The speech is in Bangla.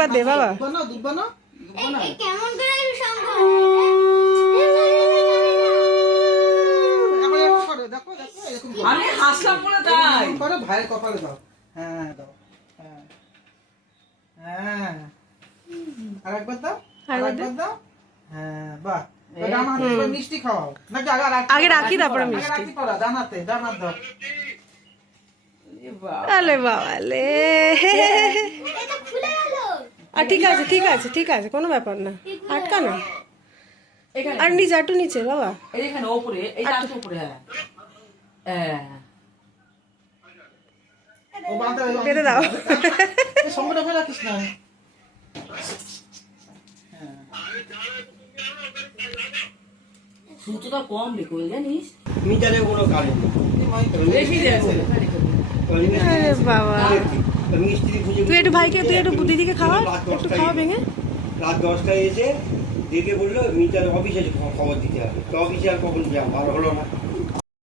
একবার দে বাবা। কেমন করে শঙ্খ আমি হাসলাম বলে তাই করো ভাইয়ের কপালে দাও। হ্যাঁ দাও। হ্যাঁ হ্যাঁ আরেকবার দাও, আরেকবার দাও। হ্যাঁ বাহ। ডান হাতে এবার মিষ্টি খাওয়াও নাকি আগে রাখি তারপরে আগে মিষ্টি। রাখি পড়া ডান হাতে, ডান হাত দাও। আলে বাবা লে। এটা খুলে গেল আর ঠিক আছে ঠিক আছে ঠিক আছে, কোনো ব্যাপার না, আটকা না। এখানে আর নিচে একটু নিচে বাবা। এই এখানে উপরে এই তার উপরে হ্যাঁ হ্যাঁ ও বাঁধা পেতে দাও। সঙ্গটা ফেলে রাখিস না। সূর্যটা কম দেখো জানিস মিটারে কোনো কারেন্ট বেশি দেখো আরে বাবা, মিস্ত্রি খুঁজে তুই একটু ভাইকে, তুই একটু দিদিকে খাওয়া, একটু খাওয়া ভেঙে। রাত 10টায় এসে দেখে বললো মিটার অফিসে খবর দিতে হবে, তো অফিসে আর কখন যাওয়া ভালো হলো না।